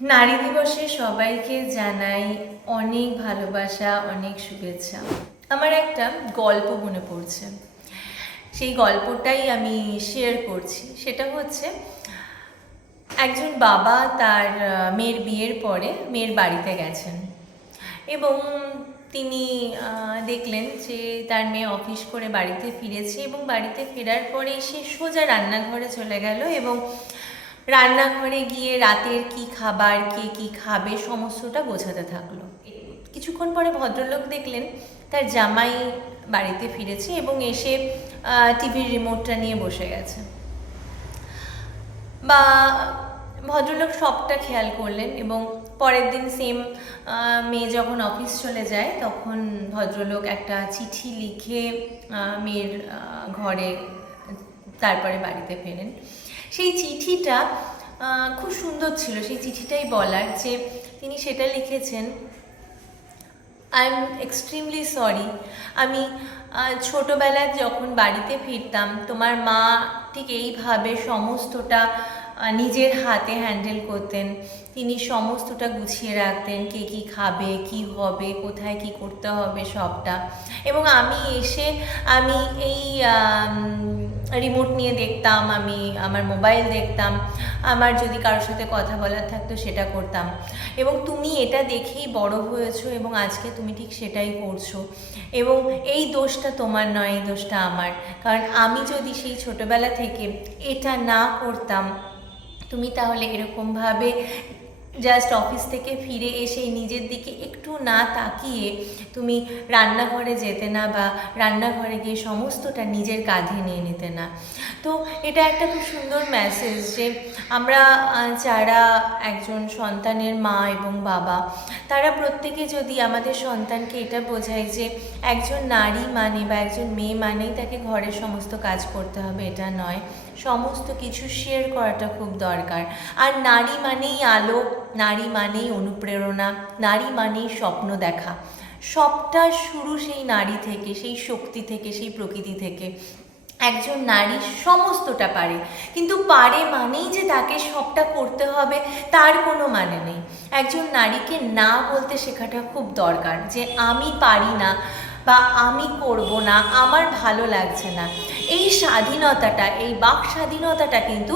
নারী দিবসে সবাইকে জানাই অনেক ভালোবাসা, অনেক শুভেচ্ছা। আমার একটা গল্প মনে পড়ছে, সেই গল্পটাই আমি শেয়ার করছি। সেটা হচ্ছে, একজন বাবা তার মেয়ের বিয়ের পরে মেয়ের বাড়িতে গেছেন এবং তিনি দেখলেন যে তার মেয়ে অফিস করে বাড়িতে ফিরেছে এবং বাড়িতে ফেরার পরে সে সোজা রান্নাঘরে চলে গেল এবং রান্নাঘরে গিয়ে রাতের কি খাবার, কে কি খাবে সমস্তটা গোছাতে থাকলো। কিছুক্ষণ পরে ভদ্রলোক দেখলেন তার জামাই বাড়িতে ফিরেছে এবং এসে টিভির রিমোটটা নিয়ে বসে গেছে। বা ভদ্রলোক সবটা খেয়াল করলেন এবং পরের দিন সেম মেয়ে যখন অফিস চলে যায় তখন ভদ্রলোক একটা চিঠি লিখে মেয়ের ঘরে তারপরে বাড়িতে ফেরেন। সেই চিঠিটা খুব সুন্দর ছিল। সেই চিঠিটাই বলার যে তিনি সেটা লিখেছেন, আই এম এক্সট্রিমলি সরি। আমি ছোটোবেলায় যখন বাড়িতে ফিরতাম তোমার মা ঠিক এইভাবে সমস্তটা নিজের হাতে হ্যান্ডেল করতেন। তিনি সমস্তটা গুছিয়ে রাখতেন, কে কী খাবে, কি হবে, কোথায় কি করতে হবে সবটা। এবং আমি এসে আমি এই রিমোট নিয়ে দেখতাম, আমি আমার মোবাইল দেখতাম, আমার যদি কারোর সাথে কথা বলার থাকতো সেটা করতাম। এবং তুমি এটা দেখেই বড় হয়েছো এবং আজকে তুমি ঠিক সেটাই করছো। এবং এই দোষটা তোমার নয়, এই দোষটা আমার। কারণ আমি যদি সেই ছোটোবেলা থেকে এটা না করতাম, তুমি তাহলে এরকমভাবে জাস্ট অফিস থেকে ফিরে এসে নিজের দিকে একটু না তাকিয়ে তুমি রান্নাঘরে যেতে না বা রান্নাঘরে গিয়ে সমস্তটা নিজের কাঁধে নিয়ে নিতে না। তো এটা একটা খুব সুন্দর মেসেজ যে আমরা যারা একজন সন্তানের মা এবং বাবা, তারা প্রত্যেকে যদি আমাদের সন্তানকে এটা বোঝায় যে একজন নারী মানে বা একজন মেয়ে মানেই তাকে ঘরের সমস্ত কাজ করতে হবে, এটা নয়। সমস্ত কিছু শেয়ার করাটা খুব দরকার। আর নারী মানেই আলো, নারী মানেই অনুপ্রেরণা, নারী মানেই স্বপ্ন দেখা। সবটা শুরু সেই নারী থেকে, সেই শক্তি থেকে, সেই প্রকৃতি থেকে। একজন নারী সমস্তটা পারে, কিন্তু পারে মানেই যে তাকে সবটা করতে হবে তার কোনো মানে নেই। একজন নারীকে না বলতে শেখাটা খুব দরকার, যে আমি পারি না বা আমি করব না, আমার ভালো লাগছে না। এই স্বাধীনতাটা, এই বাক স্বাধীনতাটা কিন্তু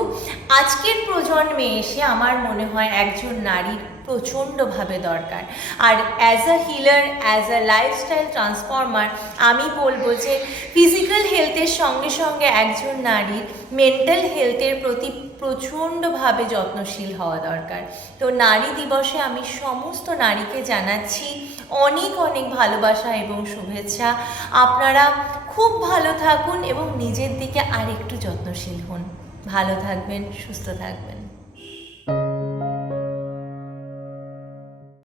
আজকের প্রজন্মে এসে আমার মনে হয় একজন নারীর প্রচণ্ডভাবে দরকার। আর as a healer, as a lifestyle transformer আমি বলবো যে ফিজিক্যাল হেলথের সঙ্গে সঙ্গে একজন নারীর মেন্টাল হেলথের প্রতি প্রচণ্ডভাবে যত্নশীল হওয়া দরকার। তো নারী দিবসে আমি সমস্ত নারীকে জানাচ্ছি অনেক অনেক ভালোবাসা এবং শুভেচ্ছা। আপনারা খুব ভালো থাকুন এবং নিজের দিকে আরেকটু যত্নশীল হন। ভালো থাকবেন, সুস্থ থাকবেন।